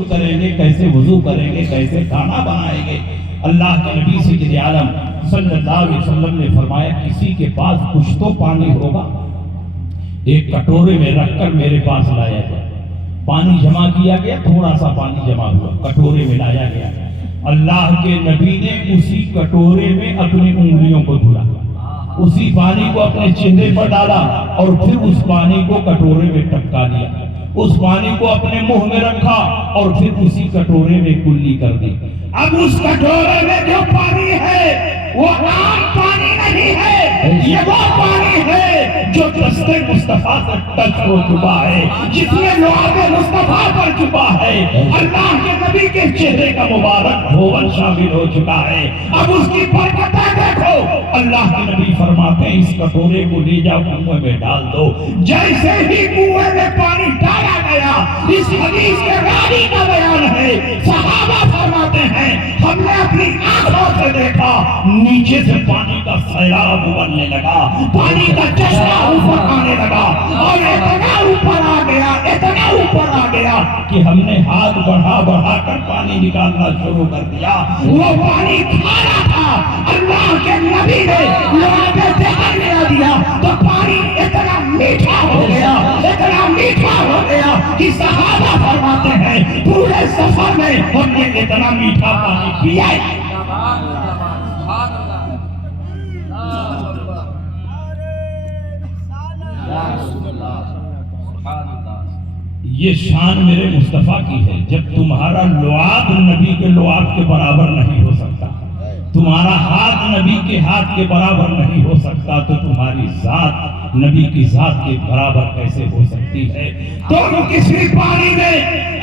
کریں گے، کیسے وضو کریں گے، کیسے کھانا بنائیں گے۔ اللہ کے نبی سید عالم صلی اللہ علیہ وسلم نے فرمایا کسی کے پاس کچھ تو پانی ہوگا، ایک کٹورے میں رکھ کر میرے پاس لایا جائے۔ پانی جمع کیا گیا، تھوڑا سا پانی جمع ہوا، کٹورے میں لایا گیا۔ اللہ کے نبی نے اسی کٹورے میں اپنی انگلیوں کو دھلا، اسی پانی کو اپنے چہرے پر ڈالا اور پھر اس پانی کو کٹورے میں ٹپکا لیا، اس پانی کو اپنے منہ میں رکھا اور پھر اسی کٹورے میں کلی کر دی۔ اب اس کٹورے میں جو پانی ہے وہ عام پانی نہیں ہے، یہ وہ پانی ہے جو دست مصطفیٰ سے ٹچ ہو چکا ہے، جس میں لعاب مصطفیٰ پر چکا ہے، اللہ کے نبی کے چہرے کا مبارک دھون شامل ہو چکا ہے۔ اب اس کی برکتیں دیکھو۔ اللہ کے نبی فرماتے ہیں اس کٹورے کو لے جاؤ کنویں میں ڈال دو۔ جیسے ہی کنویں میں پانی ڈالا گیا، اس حدیث کے راوی کا بیان ہے، صحابہ فرماتے ہیں ہم نے اپنی آنکھوں سے دیکھا نیچے سے پانی کا سیلاب ابلنے لگا، پانی کا چشمہ اوپر آنے لگا اور اتنا اوپر آ گیا، اتنا اوپر آ گیا کہ ہم نے ہاتھ بڑھا بڑھا کر پانی نکالنا شروع کر دیا۔ وہ پانی کھارا تھا، اللہ کے نبی نے لعاب زہر ملا دیا تو پانی اتنا میٹھا ہو گیا، اتنا میٹھا ہو گیا کہ صحابہ فرماتے ہیں پورے سفر میں ہم نے اتنا میٹھا پانی پیا ہے۔ یہ شان میرے مصطفیٰ کی ہے۔ جب تمہارا لعاب نبی کے لعاب کے برابر نہیں ہو سکتا، تمہارا ہاتھ نبی کے ہاتھ کے برابر نہیں ہو سکتا، تو تمہاری ذات نبی کی ذات کے برابر کیسے ہو سکتی ہے؟ تم کسی پانی میں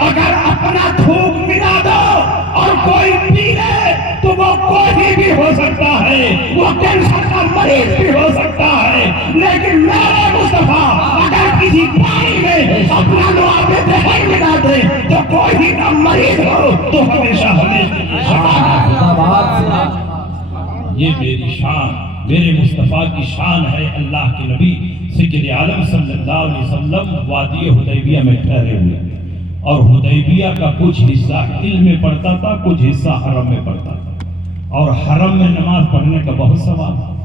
اگر اپنا تھوک ملا دو اور کوئی پی لے تو وہ کوئی بھی ہو سکتا ہے، وہ کینسر کا مریض بھی ہو سکتا ہے، لیکن میرے مصطفیٰ اگر کسی پانی میں اپنا لعاب زہر ملا دے تو کوئی بھی نہ مریض ہو تو ہمیشہ یہ میری شان، میرے مصطفیٰ کی شان ہے۔ اللہ کے نبی سید عالم صلی اللہ علیہ وسلم وادی حدیبیہ میں ٹھہرے ہوئے اور حدیبیہ کا کچھ حصہ ہل میں پڑتا تھا، کچھ حصہ حرم میں پڑتا تھا، اور حرم میں نماز پڑھنے کا بہت ثواب تھا۔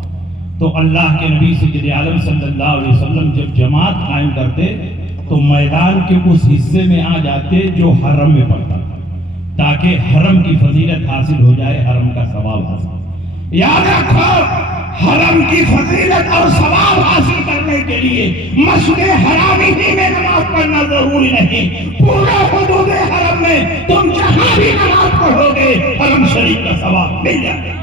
تو اللہ کے نبی سید عالم صلی اللہ علیہ وسلم جب جماعت قائم کرتے تو میدان کے اس حصے میں آ جاتے جو حرم میں پڑتا تھا، تاکہ حرم کی فضیلت حاصل ہو جائے، حرم کا ثواب حاصل۔ یاد رکھو حرم کی فضیلت اور ثواب حاصل کرنے کے لیے مسجد حرام ہی میں نماز پڑھنا ضروری نہیں، پورا حدود حرم میں تم جہاں بھی نماز پڑھو گے حرم شریف کا ثواب مل جائے گا۔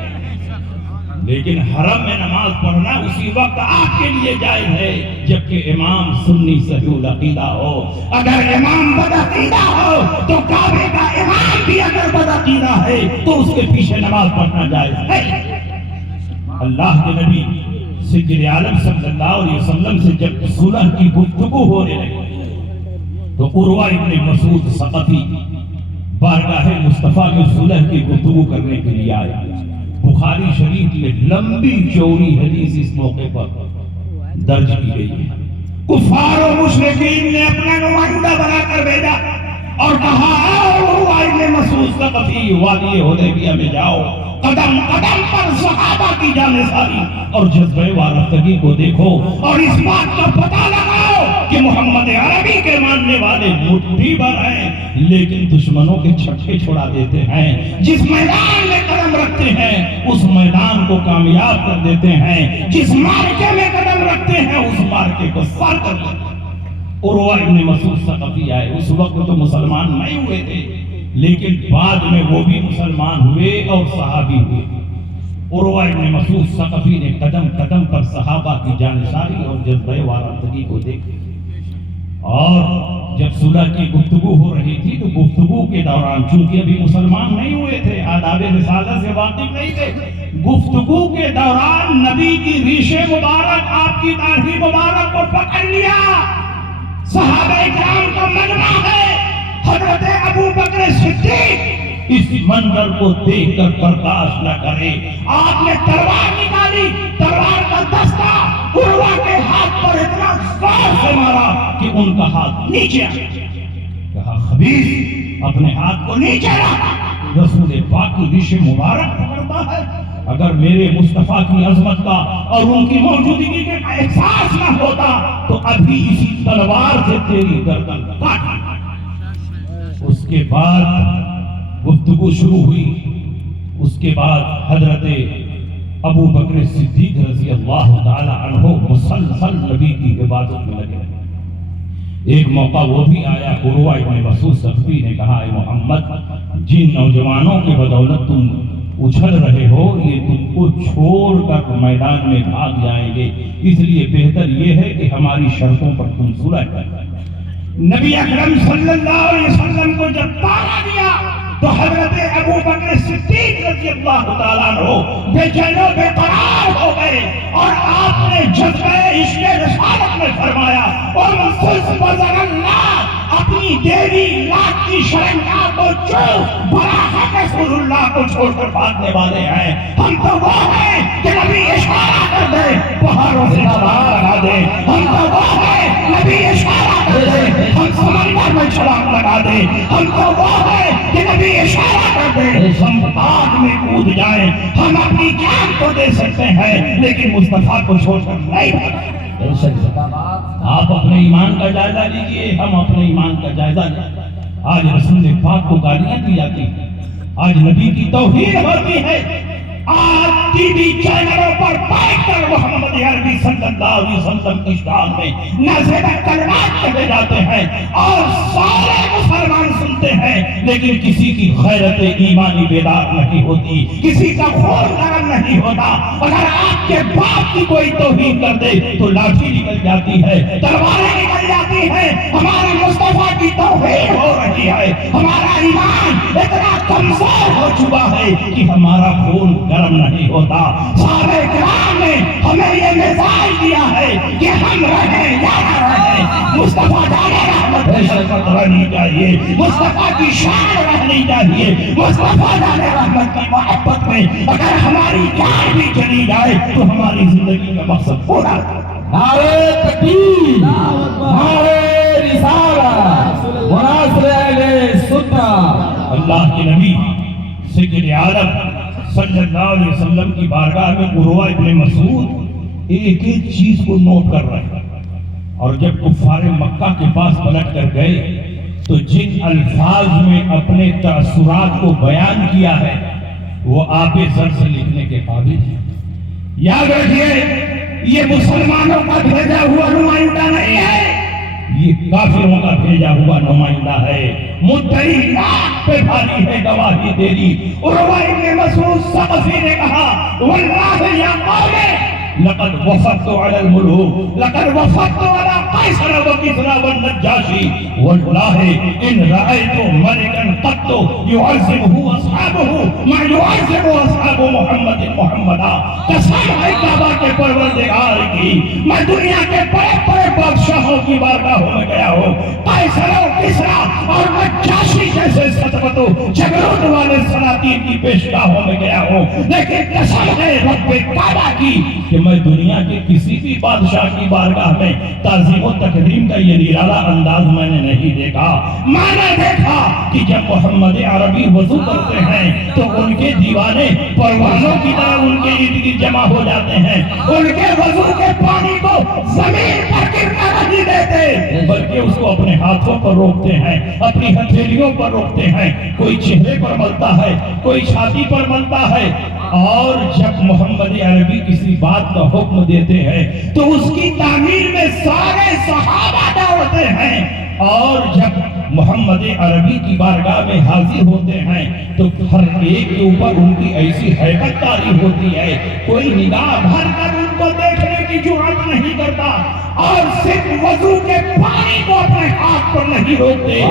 لیکن حرم میں نماز پڑھنا اسی وقت آپ کے لیے جائز ہے جبکہ امام سنی صحیح العقیدہ ہو۔ اگر امام بدعقیدہ ہو تو کعبے کا امام بھی اگر بدعقیدہ ہے تو اس کے پیچھے نماز پڑھنا جائز ہے۔ اللہ کے نبی سید عالم صلی اللہ علیہ وسلم سے جب صلح کی گفتگو ہونے لگی تو عروہ ابن مسعود ثقفی بارگاہ مصطفیٰ کی صلح کی گفتگو کرنے کے لیے آیا۔ بخاری شریف میں لمبی چوڑی حدیث اس موقع پر درج کی گئی ہے۔ کفار و مشرکین نے اپنا نمائندہ بنا کر بھیجا اور کہا عروہ ابن مسعود ثقفی وادی حدیبیہ میں جاؤ، قدم قدم پر صحابہ کی جانثاری اور جذبہ وارفتگی کو دیکھو اور اس بات کا پتہ لگاؤ کہ محمد عربی کے ماننے والے مٹھی بھر ہیں لیکن دشمنوں کے چھکے چھڑا دیتے ہیں، جس میدان میں قدم رکھتے ہیں اس میدان کو کامیاب کر دیتے ہیں، جس مارکے میں قدم رکھتے ہیں اس مارکے کو سر کر دیتے ہیں۔ عروہ ابن مسعود ثقفی آئے، اس وقت تو مسلمان نہیں ہوئے تھے لیکن بعد میں وہ بھی مسلمان ہوئے اور صحابی ہوئے۔ عروہ ابن مسعود ثقفی نے قدم قدم پر صحابہ کی جانثاری اور جذبہ وارفتگی کو دیکھا، اور جب صلح کی گفتگو ہو رہی تھی تو گفتگو کے دوران چونکہ ابھی مسلمان نہیں ہوئے تھے، آداب رسالت سے واقف نہیں تھے، گفتگو کے دوران نبی کی ریش مبارک، آپ کی داڑھی مبارک کو پکڑ لیا۔ صحابہ کرام کا مجمع ہے، حضرت ابو بکر صدیق اس منظر کو دیکھ کر برداشت نہ کرے، آپ نے تلوار نکالی، تلوار کا دستہ عروہ کے ہاتھ پر اتنا زور سے مارا کہ ان کا ہاتھ نیچے آ گیا۔ کہا خبیث، اپنے ہاتھ کو نیچے رکھا، رسول پاک کی ریش مبارک پکڑتا ہے. اگر میرے مصطفیٰ کی عظمت کا اور ان کی موجودگی کا احساس نہ ہوتا تو ابھی اسی تلوار سے تیری گردن کاٹ. اس کے بعد گفتگو شروع ہوئی. اس کے بعد حضرت ابو بکر صدیق رضی اللہ تعالی عنہ مسلسل نبی کی عبادت میں لگے. ایک موقع وہ بھی آیا، عروہ ابن مسعود ثقفی نے کہا، اے محمد، جن نوجوانوں کے بدولت تم اچھل رہے ہو یہ تم کو چھوڑ کر میدان میں بھاگ جائیں گے، اس لیے بہتر یہ ہے کہ ہماری شرطوں پر تم صلح کرو. نبی اکرم صلی اللہ علیہ وسلم کو جب تانا دیا تو حضرت ابو بکر صدیق رضی اللہ تعالیٰ عنہ بے چین و بے قرار ہو گئے، اور آپ نے جذبہ عشق رسالت میں فرمایا، اپنی دیوی لات کی شرنگاہ کو چوف براہ رسول اللہ کو چھوڑ کر بھاگنے والے ہیں. ہم تو وہ ہیں کہ نبی اشارہ کر دے پہاڑوں سے چھلانگ لگا دے. ہم تو وہ ہیں نبی اشارہ کر دے ہم سمندر میں چھلانگ لگا دے. ہم تو وہ ہیں کہ نبی اشارہ کر دے ہم آگ میں کود جائیں. ہم اپنی جان تو دے سکتے ہیں لیکن مصطفیٰ کو چھوڑ کر نہیں بھاگیں. آپ اپنے ایمان کا جائزہ لیجئے، ہم اپنے ایمان کا جائزہ لیں. آج رسول پاک کو گالیاں دی جاتی ہیں، آج نبی کی توہین ہوتی ہے، آج ٹی وی چینلوں پر بیٹھ کر محمد عربی صلی اللہ علیہ وسلم کی شان میں نازیبہ کلمات کہے جاتے ہیں اور سارے مسلمان سنتے ہیں، لیکن کسی کی غیرت ایمانی بیدار نہیں ہوتی، کسی کا خون نرم نہیں ہوتا. اگر آپ کے باپ کی کوئی توہین کر دے تو لاٹھی نکل جاتی ہے، تلواریں نکل جاتی ہیں. ہمارے مصطفیٰ کی توہین ہو رہی ہے، ہمارا ایمان اتنا کمزور ہو چکا ہے کہ ہمارا خون گرم نہیں ہوتا. صحابہ کرام نے ہمیں یہ مثال دیا ہے کہ ہم رہیں یا نہ رہیں، مصطفیٰ جانے رحمت کی شرکت رہنی چاہیے، مصطفیٰ کی شان رہنی چاہیے. مصطفیٰ جانے رحمت کی محبت میں اگر ہماری جان بھی چلی جائے تو ہماری زندگی کا مقصد پورا. نعرہ تکبیر، نعرہ رسالت، وناصر اہل سنت. اللہ کے نبی سید عالم صلی اللہ علیہ وسلم کی بارگاہ میں عروہ ابن مسعود ایک ایک چیز کو نوٹ کر رہے ہیں، اور جب کفار مکہ کے پاس پلٹ کر گئے تو جن الفاظ میں اپنے تأثرات کو بیان کیا ہے وہ آب زر سے لکھنے کے قابل ہے. یاد رکھیے، یہ مسلمانوں کا بھیجا ہوا نمائندہ نہیں ہے، یہ کافروں کا بھیجا ہوا نمائندہ ہے. مدعی لاکھ پہ بھاری ہے گواہی تیری. عروہ ابن مسعود ثقفی نے کہا، واللہ یا قوم لقد وفدت على الملوك، لقد وفدت على قیصر وکسری والنجاشی، واللہ ان رأيت ملكا قط يعظمه اصحابه ما يعظم اصحاب محمد محمدا. قسم ہے کعبہ کے پروردگار کی، میں دنیا کے بڑے بڑے بادشاہوں کی بارگاہوں میں گیا ہوں، قیصر و کسری اور نجاشی جیسے سطوت و جبروت والے سلاطین کی پیشگاہوں میں گیا ہوں، لیکن قسم ہے رب کعبہ کی کہ میں دنیا کے کسی بھی بادشاہ کی بارگاہ میں تعظیم و تکریم کا یہ نرالا انداز میں نے نہیں دیکھا. میں نے دیکھا کہ جب محمد عربی وضو کرتے ہیں تو ان کے دیوانے پروانوں کی طرح ان کے ارد گرد جمع ہو جاتے ہیں. ان کے وضو کے پانی کو زمین پر گرنا نہیں دیتے بلکہ اس کو اپنے ہاتھوں پر روکتے ہیں، اپنی ہتھیلیوں پر روکتے ہیں. کوئی چہرے پر ملتا ہے، کوئی چھاتی پر ملتا ہے. اور جب محمد عربی کسی بات کا حکم دیتے ہیں تو اس کی تعمیل میں سارے صحابہ دوڑتے ہیں، اور جب محمد عربی کی بارگاہ میں حاضر ہوتے ہیں تو ہر ایک کے اوپر ان کی ایسی حیبت طاری ہوتی ہے، کوئی نگاہ بھر کر ان کو دیکھنے کی جرأت نہیں کرتا، اور صرف وضو کے پانی کو اپنے ہاتھ پر نہیں روکتے.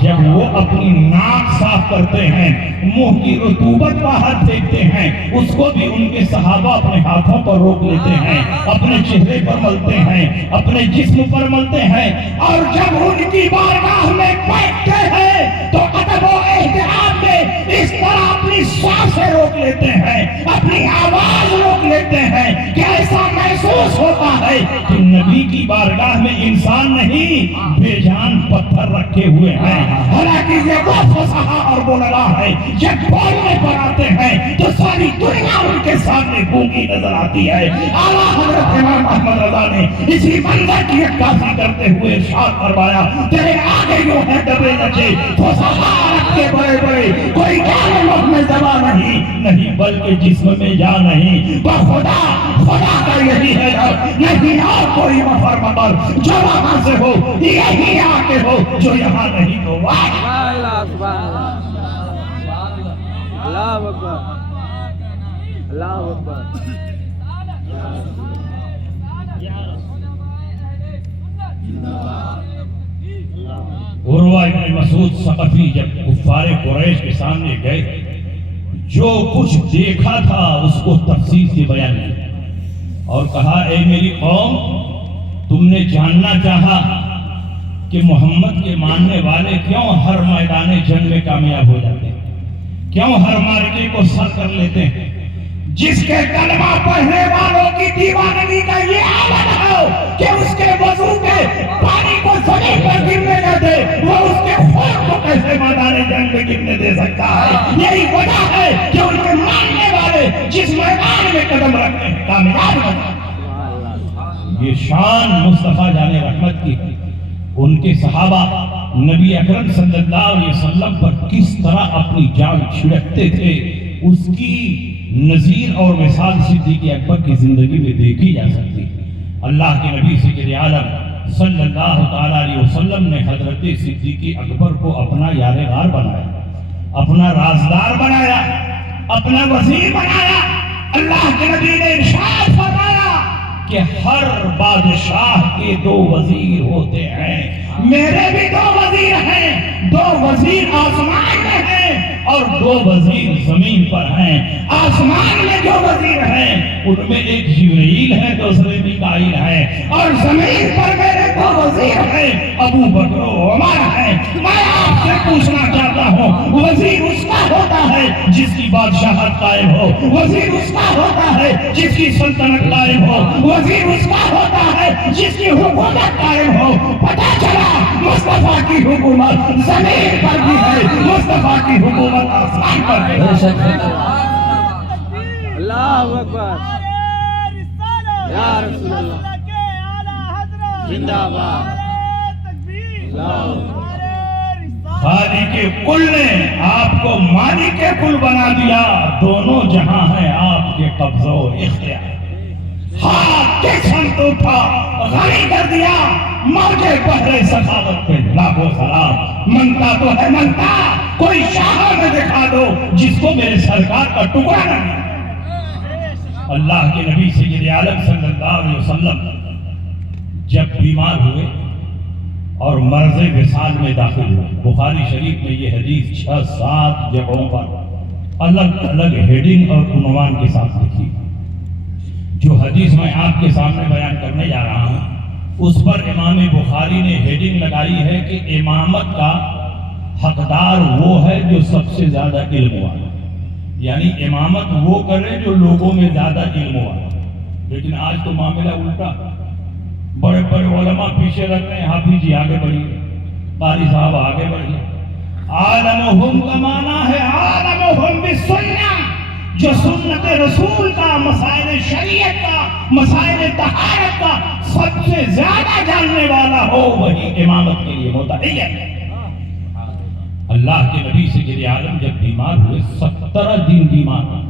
جب وہ اپنی ناک صاف کرتے ہیں، منہ کی رطوبت باہر پھینکتے ہیں، اس کو بھی ان کے صحابہ اپنے ہاتھوں پر روک لیتے ہیں، اپنے چہرے پر ملتے ہیں، اپنے جسم پر ملتے ہیں. اور جب ان کی بارگاہ میں بیٹھتے ہیں تو ادب و احترام میں اس طرح اپنی سانسیں روک لیتے ہیں، اپنی آواز روک لیتے ہیں کہ ایسا محسوس ہوتا ہے کہ نبی کی بارگاہ میں انسان نہیں نہیں بے جان پتھر رکھے ہوئے ہیں. حالانکہ یہ وہ فصحا اور بولگا ہے جب بولنے پر آتے ہیں تو ساری دنیا ان کے سامنے گونگی نظر آتی ہے. اعلیٰ حضرت امام احمد رضا نے اسی منظر کی عکاسی کرتے ہوئے ارشاد فرمایا تیرے آگے یوں ہے دبے نچے فصحا رکھ کے بڑے بڑے کوئی جان مخ میں زبا نہیں بلکہ جسم میں جا نہیں. بخدا خدا کا یہی ہے نہیں اور کوئی مفر مگر جو وہاں سے ہو یہی آتے ہو جو یہاں نہیں ہو. اللہ اکبر اللہ اکبر. عروہ ابن مسعود ثقفی جب کفار قریش کے سامنے گئے جو کچھ دیکھا تھا اس کو تفصیل سے بیان کیا اور کہا اے میری قوم تم نے جاننا چاہا کہ محمد کے ماننے والے کیوں ہر میدان جنگ میں کامیاب ہو جاتے ہیں, کیوں ہر مارکے کو سر کر لیتے ہیں. جس کے کلمہ پڑھنے والوں کی دیوانگی کا یہ عالم ہے کہ اس کے وضو کے پانی کو زمین پر گرنے نہ دے, وہ اس کے خون کو کیسے میدان جنگ میں گرنے دے سکتا ہے. یہی وجہ ہے کہ ان کے ماننے والے جس میدان میں قدم رکھتے ہیں کامیاب ہوتے ہیں. یہ شان مصطفیٰ جان رحمت کی. ان کے صحابہ نبی اکرم صلی اللہ علیہ وسلم پر کس طرح اپنی جان چھڑکتے تھے اس کی نظیر اور مثال صدیق اکبر کی زندگی میں دیکھی جا سکتی. اللہ کے نبی سید عالم صلی اللہ تعالیٰ علیہ وسلم نے حضرت صدیق اکبر کو اپنا یار غار بنایا, اپنا رازدار بنایا, اپنا وزیر بنایا. اللہ کے نبی نے ارشاد فرمایا کہ ہر بادشاہ کے 2 وزیر ہوتے ہیں, میرے بھی 2 وزیر ہیں. 2 وزیر آسمان میں ہیں اور 2 وزیر زمین پر ہیں. آسمان میں جو وزیر ہیں ان میں ایک جبرائیل ہے, دوسرے میکائیل ہیں, اور زمین پر میرے 2 وزیر ہیں ابو بکر و عمر ہیں. میں آپ سے پوچھنا چاہتا ہوں وزیر اس کا ہوتا ہے جس کی بادشاہت قائم ہو, وزیر اس کا ہوتا ہے جس کی سلطنت قائم ہو, وزیر اس کا ہوتا ہے جس کی حکومت قائم ہو. پتہ چلا مصطفیٰ کی حکومت زمین پر بھی ہے, مصطفیٰ کی حکومت آسمان پر بھی ہے. اللہ اکبر یا رسول اللہ زندہ باد. خالق کل نے آپ کو مالک کل بنا دیا, دونوں جہاں ہیں آپ کے قبضہ و اختیار. ہاتھ کے سمت اٹھا غنی کر دیا, موجے پہرے سخاوت پہ لاکھوں سلام. منتا تو ہے منتا, کوئی شاہ میں دکھا دو جس کو میرے سرکار کا ٹکڑا نہ ملا. اللہ کے نبی سید عالم صلی اللہ علیہ وسلم جب بیمار ہوئے اور مرض وصال میں داخل ہوئے, بخاری شریف میں یہ حدیث 6-7 جگہوں پر الگ الگ ہیڈنگ اور عنوان کے ساتھ لکھی. جو حدیث میں آپ کے سامنے بیان کرنے جا رہا ہوں اس پر امام بخاری نے ہیڈنگ لگائی ہے کہ امامت کا حقدار وہ ہے جو سب سے زیادہ علم والا, یعنی امامت وہ کرے جو لوگوں میں زیادہ علم والا. لیکن آج تو معاملہ الٹا, بڑے بڑے علماء پیچھے رہتے ہیں, حافظ جی آگے بڑھیے, قاری صاحب آگے بڑھیے. عالمہم کا معنی ہے عالمہم بالسنہ, جو سنت رسول کا, مسائل شریعت کا, مسائل طہارت کا سب سے زیادہ جاننے والا ہو وہی امامت کے لیے متعین ہے. اللہ کے نبی سید عالم جب بیمار ہوئے 17 دن بیمار رہے.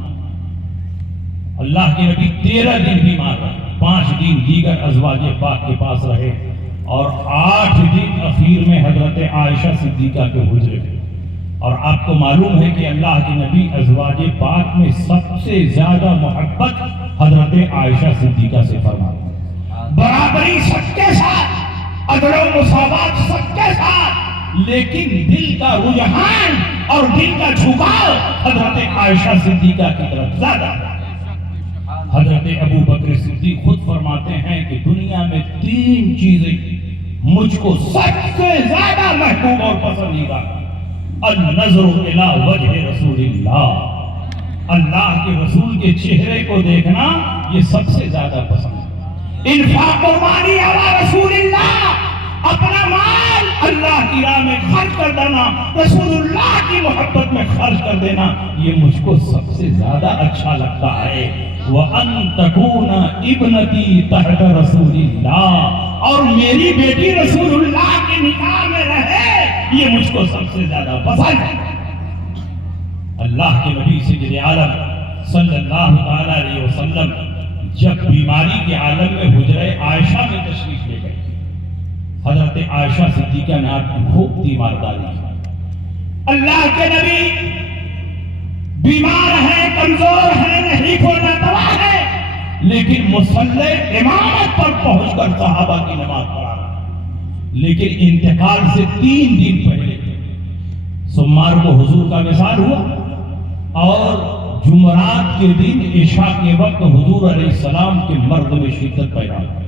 اللہ کے نبی 13 دن بیمار رہے, 5 دن دیگر ازواج پاک کے پاس رہے اور 8 دن اخیر میں حضرت عائشہ صدیقہ کے حجرے میں. اور آپ کو معلوم ہے کہ اللہ کے نبی ازواج پاک میں سب سے زیادہ محبت حضرت عائشہ صدیقہ سے فرماتے ہیں. برابری سب کے ساتھ, عدل و مساوات سب کے ساتھ, لیکن دل کا رجحان اور دل کا جھکاؤ حضرت عائشہ صدیقہ کی طرف زیادہ. حضرت ابو بکر صدیق خود فرماتے ہیں کہ دنیا میں 3 چیزیں مجھ کو سب سے زیادہ محبوب اور پسندیدہ: النظر الی وجہ رسول اللہ، اللہ کے رسول کے چہرے کو دیکھنا یہ سب سے زیادہ پسند ہے. انفاق مالی علی رسول اللہ، اپنا مال اللہ کی راہ میں خرچ کر دینا، رسول اللہ کی محبت میں خرچ کر دینا، یہ مجھ کو سب سے زیادہ اچھا لگتا ہے۔ وَأَن تَكُونَ ابْنَتِي تَحْتَ رَسُولِ اللَّهِ، اور میری بیٹی رسول اللہ کے نکاح میں رہے، یہ مجھ کو سب سے زیادہ پسند ہے۔ اللہ کے نبی سید عالم صلی اللہ تعالی علیہ وسلم جب بیماری کے عالم میں حجرہ عائشہ میں تشریف لے گئے، حضرت عائشہ صدیقہ نے آپ کی خوب تیمارداری کی۔ اللہ کے نبی بیمار ہیں، کمزور ہیں، نہیں کھولنا دوا ہے، لیکن مصلی امامت پر پہنچ کر صحابہ کی نماز پڑھا۔ لیکن انتقال سے 3 دن پہلے سوموار کو حضور کا وصال ہوا، اور جمعرات کے دن عشاء کے وقت حضور علیہ السلام کے مرض میں شدت پیدا ہوئی،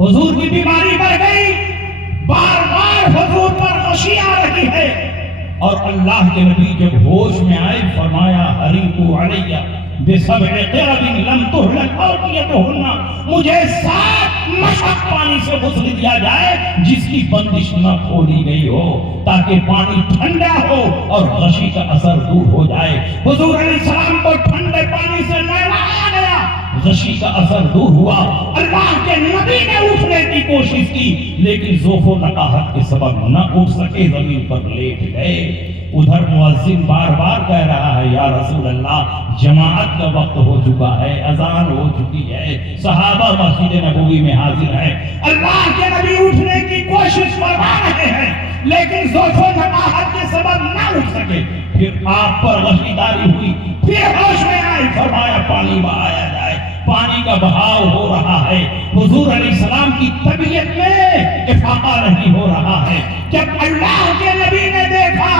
حضور کی بیماری بڑھ گئی، بار بار حضور پر غشی آ رہی ہے، اور اللہ کے نبی جب ہوش میں آئے فرمایا حریقو علیہ بسبع قرب لم تہلک اوقیتہن، مجھے 7 مشق پانی سے غسل دیا جائے جس کی بندش نہ کھولی گئی ہو، تاکہ پانی ٹھنڈا ہو اور غشی کا اثر دور ہو جائے۔ حضور علیہ السلام کو ٹھنڈے پانی سے نہلایا گیا، غشی کا اثر دور ہوا۔ اللہ کے نبی نے اٹھنے کی کوشش کی، لیکن ذوف و نقاہت کے سبب نہ اٹھ سکے، زمین پر لیٹ گئے۔ ادھر مؤذن بار بار کہہ رہا ہے یا رسول اللہ جماعت کا وقت ہو چکا ہے، اذان ہو چکی ہے، صحابہ مسجد نبوی میں حاضر ہیں۔ اللہ کے نبی اٹھنے کی کوشش فرما رہے ہیں، لیکن ذوف و نقاہت کے سبب نہ اٹھ سکے۔ پھر آپ پر غشیداری ہوئی، پھر ہوش میں آئے، فرمایا پانی بہایا جائے۔ پانی کا بہاؤ ہو رہا ہے، حضور علیہ السلام کی طبیعت میں افاقہ نہیں ہو رہا ہے۔ جب اللہ کے نبی نے دیکھا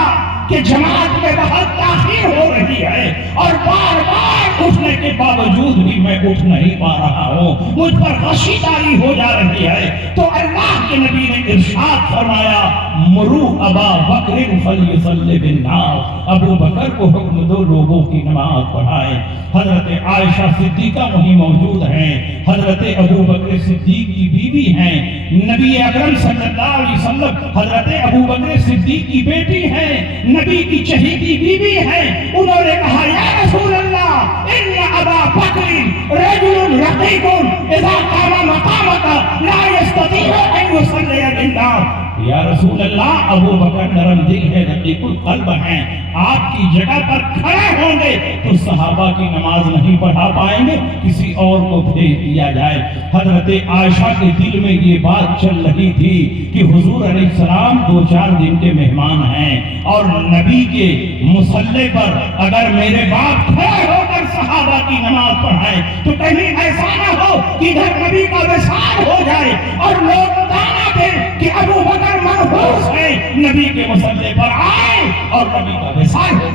کہ جماعت میں بہت تاخیر ہو رہی ہے اور بار بار اٹھنے کے باوجود بھی میں اٹھ نہیں پا رہا ہوں، مجھ پر غشی طاری ہو جا رہی ہے، تو اللہ کے نبی نے ارشاد فرمایا مرو ابا بکر فلیصلی بالناس، ابو بکر کو حکم دو لوگوں کی نماز پڑھائیں۔ حضرت عائشہ صدیقہ وہیں موجود ہیں، حضرت ابو بکر صدیق کی بیوی ہیں، نبی اکرم صلی اللہ علیہ وسلم حضرت ابو بکر صدیق کی بیٹی ہیں، نبی کی چہیتی بیوی ہیں۔ انہوں نے کہا یا رسول اللہ ان ابا بکر رجل رقیق اذا قام مقامک لا يستطيع ان يصلي بالناس، یا رسول اللہ ابو بکر نرم دل ہے، رقیق القلب ہیں، آپ کی جگہ پر کھڑے ہوں گے تو صحابہ کی نماز نہیں پڑھا پائیں گے، کسی اور کو بھیج دیا جائے۔ حضرت عائشہ کے دل میں یہ بات چل رہی تھی کہ حضور علیہ السلام 2-4 دن کے مہمان ہیں، اور نبی کے مصلی پر اگر میرے باپ کھڑے ہو کر صحابہ کی نماز پڑھائیں تو کہیں ایسا نہ ہو کہ ادھر نبی کا وصال ہو جائے اور لوگ تانا دیں کہ ابو بکر منحوس ہے، نبی کے مصلی پر آئے اور نبی کا وصال ہو۔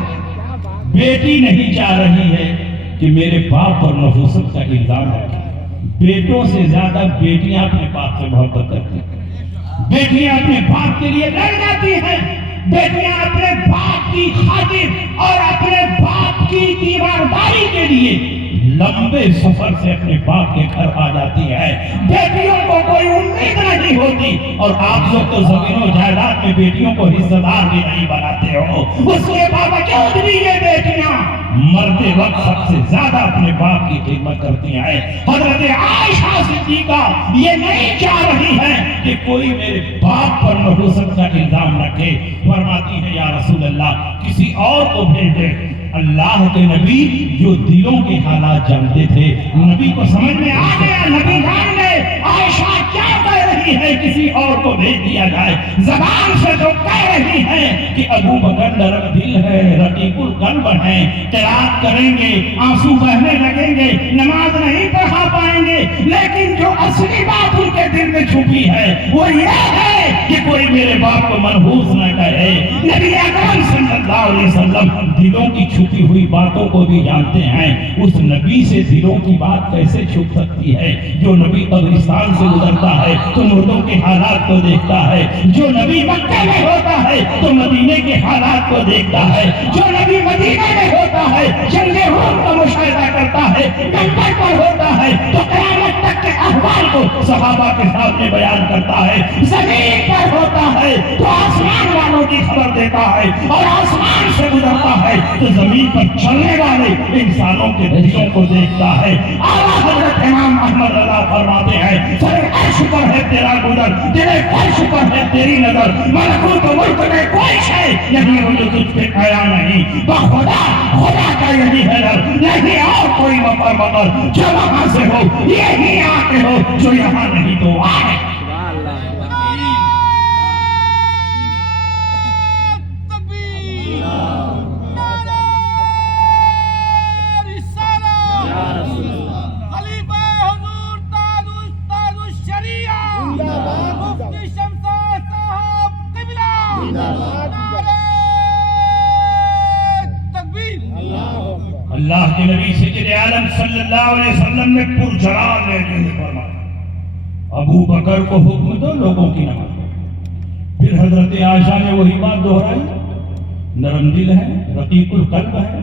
بیٹی نہیں چاہ رہی ہے کہ میرے باپ پر نفوست کا الزام رکھے، بیٹوں سے زیادہ بیٹیاں اپنے باپ سے محبت کرتی ہیں، بیٹیاں اپنے باپ کے لیے لڑ جاتی ہیں، بیٹیاں اپنے باپ کی خاطر اور اپنے باپ کی تیمارداری کے لیے لمبے سفر سے اپنے باپ کے گھر آ جاتی ہے۔ بیٹیوں کو کوئی امید نہیں ہوتی، اور آپ لوگ تو زمین و جائیداد میں بیٹیوں کو حصہ دار بھی نہیں بناتے ہو، اس کے باوجود بھی یہ بیٹیاں مرتے وقت سب سے زیادہ اپنے باپ کی خدمت کرتی ہیں۔ حضرت عائشہ صدیقہ یہ نہیں چاہ رہی ہے کہ کوئی میرے باپ پر نحوست کا الزام رکھے، فرماتی ہے یا رسول اللہ کسی اور کو بھیج دے۔ اللہ کے نبی جو دلوں کے حالات جانتے تھے، نبی کو سمجھ میں آ گیا، نبی جان گئے عائشہ کیا کہہ رہی ہے، کسی اور کو بھیج دیا جائے۔ زبان سے تو کہہ رہی ہے کہ ابو بکر نرم دل ہے، رقیق القلب ہیں، قرات کریں گے، آنسو بہنے لگیں گے، نماز نہیں پڑھا پائیں گے، لیکن جو اصلی بات ان کے دل میں چھپی ہے وہ یہ ہے کہ کوئی میرے باپ کو منحوس نہ کرے۔ نبی اکرم صلی اللہ علیہ وسلم دلوں کی چھپی ہوئی باتوں کو بھی جانتے ہیں، اس نبی سے دلوں کی بات کیسے چھپ سکتی ہے؟ جو نبی قبرستان سے گزرتا ہے تو مردوں کے حالات کو دیکھتا ہے، جو نبی مکہ میں ہوتا ہے تو مدینے کے حالات کو دیکھتا ہے، جو نبی مدینے میں ہوتا ہے جنگ احد کا مشاہدہ کرتا ہے، منبر پر ہوتا ہے تو قیامت تک کے احوال کو صحابہ کے سامنے بیان کرتا ہے۔ زمین پر ہوتا ہے تو آسمان والوں کی خبر دیتا ہے، اور آسمان سے گزرتا ہے تو زمین پر چلنے والے انسانوں کے دلوں کو دیکھتا ہے۔ اعلیٰ حضرت امام احمد رضا فرماتے ہیں سر عرش پر ہے تیرا گزر، تیرے فرش پر ہے تیری نظر، ملکوت و ملک میں کوئی شے نہیں ہو جو تجھ پہ آیا نہیں، بخدا خدا کا یہی ہے در، نہیں اور کوئی مفر مگر، جو وہاں سے ہو یہی آتے ہو، جو یہاں نہیں تو آئے۔ اللہ کے نبی سید عالم صلی اللہ علیہ وسلم نے پرجلال لیتے فرمایا ابو بکر کو حکم دو لوگوں کی نماز پڑھو۔ پھر حضرت عائشہ نے وہی بات دہرائی، نرم دل ہے، رقیق القلب ہے،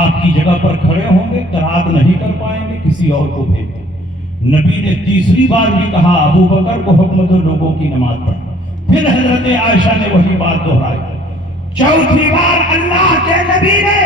آپ کی جگہ پر کھڑے ہوں گے، قرات نہیں کر پائیں گے، کسی اور کو بھیج دیں۔ نبی نے تیسری بار بھی کہا ابو بکر کو حکم دو لوگوں کی نماز پڑھو۔ پھر حضرت عائشہ نے وہی بات دہرائی۔ چوتھی بار اللہ کے نبی نے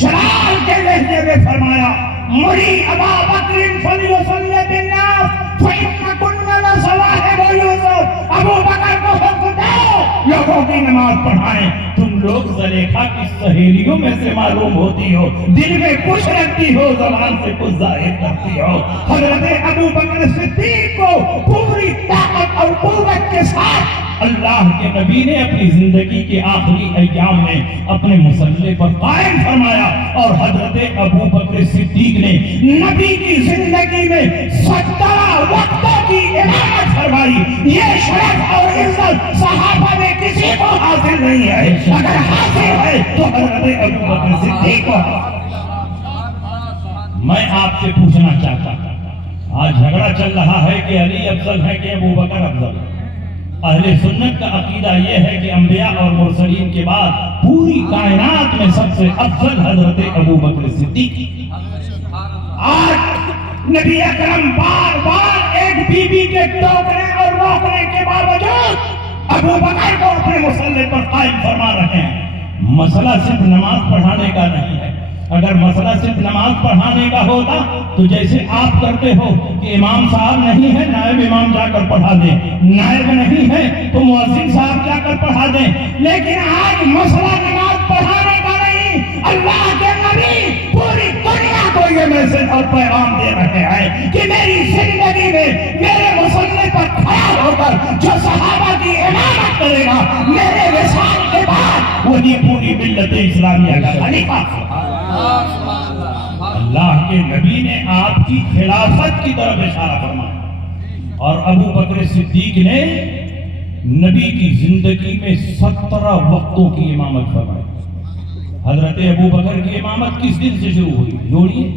جلال کے لہجے میں فرمایا مری ابا بکر فلیصلی بالناس فإن كن لصواحب یوسف، ابو بکر کو حکم دو لوگوں کی نماز پڑھائیں۔ تم لوگ زلیخا کی سہیلیوں میں سے معلوم ہوتی ہو، دل میں کچھ رکھتی ہو، زبان سے کچھ ظاہر کرتی ہو۔ حضرت ابو بکر صدیق کو پوری طاقت اور قوت کے ساتھ اللہ کے نبی نے اپنی زندگی کے آخری ایام میں اپنے مصلی پر قائم فرمایا، اور حضرت ابو بکر صدیق نے نبی کی زندگی میں 17 وقتوں کی امامت فرمائی۔ یہ شرف اور عزت صحابہ میں کسی کو حاصل نہیں ہے، اگر حاصل ہے تو حضرت ابو بکر صدیق کو۔ میں آپ سے پوچھنا چاہتا ہوں، آج جھگڑا چل رہا ہے کہ علی افضل ہے کہ ابو بکر افضل ہے۔ اہل سنت کا عقیدہ یہ ہے کہ انبیاء اور مرسلین کے بعد پوری کائنات میں سب سے افضل حضرت ابو بکر صدیق۔ آج نبی اکرم بار بار ایک بی بی کے ٹوکنے اور روکنے کے باوجود ابو بکر کو اپنے مصلی پر قائم فرما رہے ہیں۔ مسئلہ صرف نماز پڑھانے کا نہیں ہے، اگر مسئلہ صرف نماز پڑھانے کا ہوتا تو جیسے آپ کرتے ہو کہ امام صاحب نہیں ہے نائب امام جا کر پڑھا دیں، نائب نہیں ہے تو مؤذن صاحب جا کر پڑھا دیں، لیکن آج مسئلہ نماز پڑھانے کا نہیں، اللہ کے نبی پوری دنیا کو یہ میسج اور پیغام دے رہے ہیں کہ میری زندگی میں میرے مصلی پر کھڑا ہو کر جو صحابہ کی امامت کرے گا، میرے وصال کے بعد وہی پوری ملت اسلامیہ کا خلیفہ۔ اللہ کے نبی نے آپ کی خلافت کی طرف اشارہ فرمایا، اور ابو بکر صدیق نے نبی کی زندگی میں 17 وقتوں کی امامت فرمائی۔ حضرت ابو بکر کی امامت کس دن سے شروع ہوئی؟ جوڑیے،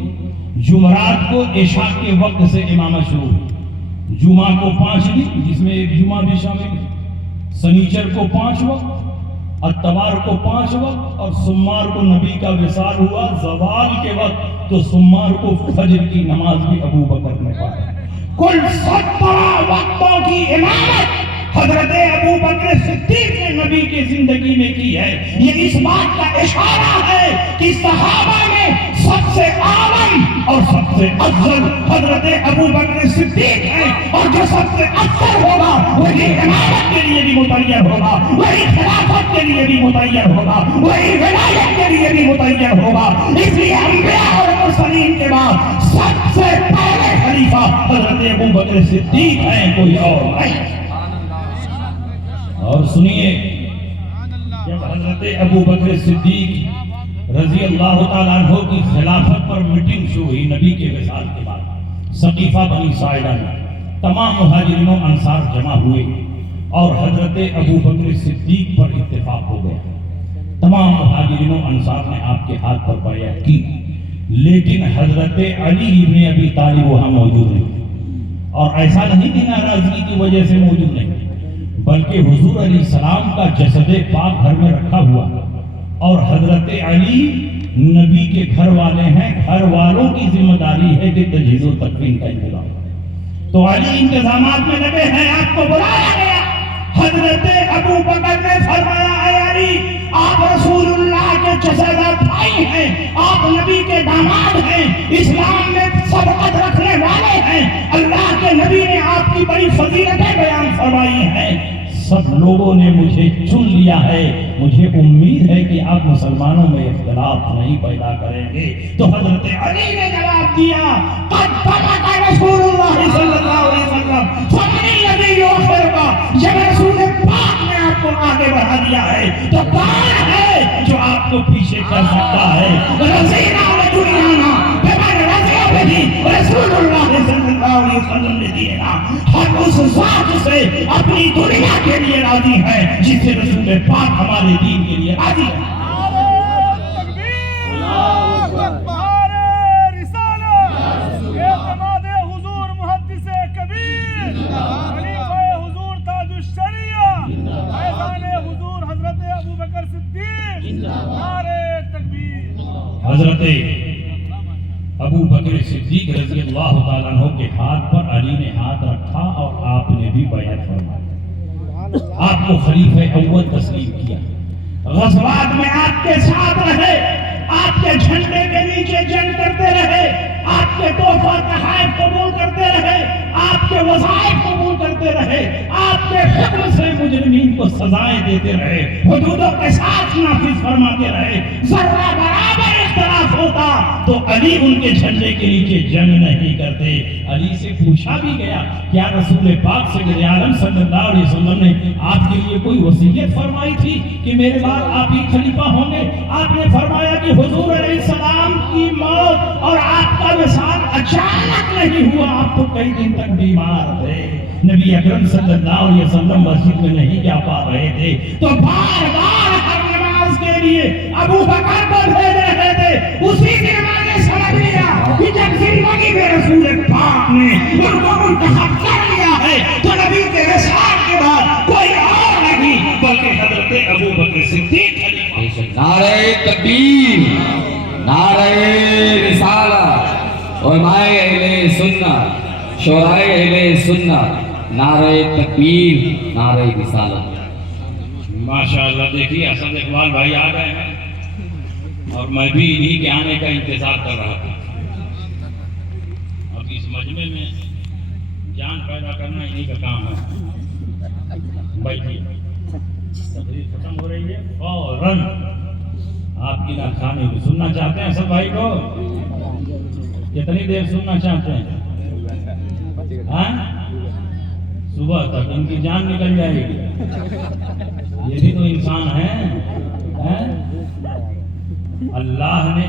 جمعرات کو عشاء کے وقت سے امامت شروع ہوئی، جمعہ کو 5 دن جس میں ایک جمعہ بھی شامل ہے، سنیچر کو 5 وقت، اتوار کو 5 وقت، اور سمار کو نبی کا وصال ہوا زوال کے وقت تو سمار کو فجر کی نماز بھی ابو بکر نے پڑھی۔ کل 17 وقتوں کی امامت حضرت ابو بکر صدیق نے نبی کی زندگی میں کی ہے۔ یہ اس بات کا اشارہ ہے کہ صحابہ میں سب سے اعظم اور سب سے افضل حضرت ابو بکر صدیق ہے، اور جو سب سے افضل ہوگا وہی امامت کے لیے بھی متعین ہوگا، وہی خلافت کے لیے بھی متعین ہوگا، وہی ولایت کے لیے بھی متعین ہوگا۔ اس لیے انبیاء اور مرسلین کے بعد سب سے پہلے خلیفہ حضرت ابو بکر صدیق ہیں، کوئی اور نہیں۔ اور سنیے، جب حضرت ابو بکر صدیق رضی اللہ تعالیٰ عنہ کی خلافت پر میٹنگ شروع ہوئی نبی کے وصال کے بعد، سقیفہ بنی ساعدہ میں تمام مہاجرین و انصار جمع ہوئے اور حضرت ابو بکر صدیق پر اتفاق ہو گیا۔ تمام مہاجرین و انصار نے آپ کے ہاتھ پر بیعت کی، لیکن حضرت علی ابن ابی طالب وہاں موجود نہیں، اور ایسا نہیں کہ ناراضگی کی وجہ سے موجود نہیں، بلکہ حضور علیہ السلام کا جسد پاک گھر میں رکھا ہوا، اور حضرت علی نبی کے گھر والے ہیں، گھر والوں کی ذمہ داری ہے کہ تجہیز و تکفین کا انتظام۔ تو علی انتظامات میں لگے ہیں، آپ کو بلایا گیا۔ حضرت ابو بکر نے فرمایا اے علی، آپ رسول اللہ کے چچیرے بھائی ہیں، آپ نبی کے داماد ہیں، اسلام میں سبقت رکھنے والے ہیں، اللہ کے نبی نے آپ کی بڑی فضیلتیں بیان فرمائی ہیں، سب لوگوں نے مجھے چن لیا ہے، مجھے امید ہے کہ آپ مسلمانوں میں اختلاف نہیں پیدا کریں گے۔ تو حضرت علی نے جواب دیا قد صدق رسول اللہ صلی اللہ علیہ وسلم فمن الذی یؤخرک، جب رسول پاک نے آپ کو آگے بڑھا دیا ہے تو کون ہے جو آپ کو پیچھے کر سکتا ہے؟ رضینا بدنیانا بمن رضی بہ رسول اللہ صلی اللہ علیہ وسلم نے دیے نا، ہم اس ذات سے اپنی دنیا کے لیے راضی ہے جس سے رسول پاک ہمارے دین کے لیے راضی ہے۔ حضرت ابو بکر صدیق رضی اللہ تعالیٰ عنہ کے ہاتھ پر علی نے ہاتھ رکھا اور آپ نے بھی بیعت فرمائی، آپ کو خلیفہ اول تسلیم کیا، غزوات میں آپ کے ساتھ رہے، آپ کے جھنڈے کے نیچے جنگ کرتے رہے، آپ کے تحفہ تحائف قبول کرتے رہے، آپ کے وظائف قبول کرتے رہے، آپ کے حکم سے مجرمین کو سزائیں دیتے رہے، حدودوں کے ساتھ نافذ فرماتے رہے، ذرہ برابر اختلاف ہوتا تو علی ان کے جھنڈے کے نیچے جنگ نہیں کرتے۔ علی سے پوچھا بھی گیا کیا رسول پاک صلی عالم صلی اللہ علیہ وسلم نے آپ کے لیے کوئی وصیت فرمائی تھی کہ میرے بعد آپ ہی خلیفہ ہوں گے؟ آپ نے فرمایا کہ حضور علیہ السلام کی موت اور آپ کا وصال اچانک نہیں ہوا، آپ تو کئی دن تک بیمار تھے، نبی اکرم صلی اللہ علیہ وسلم مسجد میں نہیں جا پا رہے تھے، تو بار بار ہر نماز کے لیے ابو بکر کو بھیج رہے تھے۔ اسی دن میں نے سمجھ لیا کہ جب زندگی میں رسول پاک نے ان کو منتخب کر لیا ہے تو نبی کے وصال کے بعد کوئی اور نہیں بلکہ حضرت ابو بکر صدیق خلیفہ۔ نعرہ تکبیر، نعرہ رسالہ، علماء اہل سنت، شورائے اہل سنت، نعرہ تکبیر، نعرہ رسالہ۔ ماشاءاللہ دیکھیے حسن اقبال بھائی آ گئے ہیں اور میں بھی انہی کے آنے کا انتظار کر رہا تھا۔ اب اس مجمع میں جان پیدا کرنا انہی کا کام ہے۔ بیٹھیے، تقریر ختم ہو رہی ہے، فوراً آپ کی نعت خوانی کو سننا چاہتے ہیں سب بھائی کو؟ کتنی دیر سننا چاہتے ہیں؟ صبح تک ان کی جان نکل جائے گی، یہ بھی تو انسان ہیں۔ اللہ نے